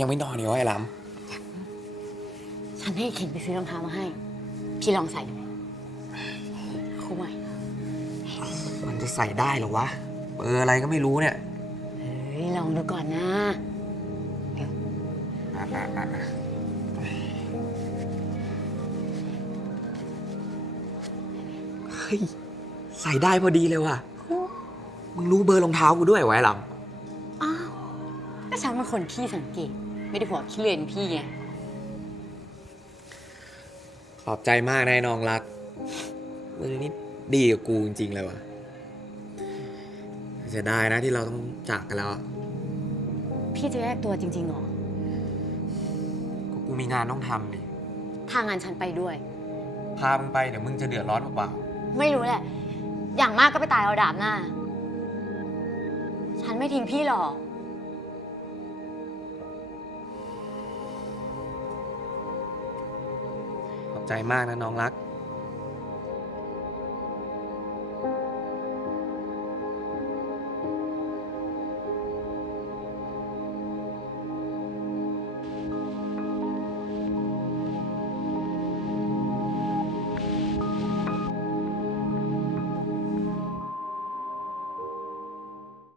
ยังไม่นอนอีกวะไอ้ล้ฉันให้เข็นไปซื้อรองเท้ามาให้ พี่ลองใส่ดูคู่ใหม่ำมันจะใส่ได้เหรอวะเบอร์อะไรก็ไม่รู้เนี่ยเฮ้ย ลองดูก่อนนะ อะอะอะอะเฮ้ย ใส่ได้พอดีเลยว่ะ มึงรู้เบอร์รองเท้ากูด้วยวะไอ้ล้อ้าว ก็ฉันเป็นคนขี้สังเกต ไม่ได้หัวขี้เรียนพี่ไงำขอบใจมากนายน้องรักมือนี่ดีกับกูจริงๆเลยว่ะเสียดายนะที่เราต้องจากกันแล้วอะพี่จะแยกตัวจริงๆเหรอ ก็กูมีงานต้องทำดิทางงานฉันไปด้วย พามึงไปเดี๋ยวมึงจะเดือดร้อนเปล่าไม่รู้แหละ อย่างมากก็ไปตายเอาดาบหน้า ฉันไม่ทิ้งพี่หรอก ใจมากนะน้องรัก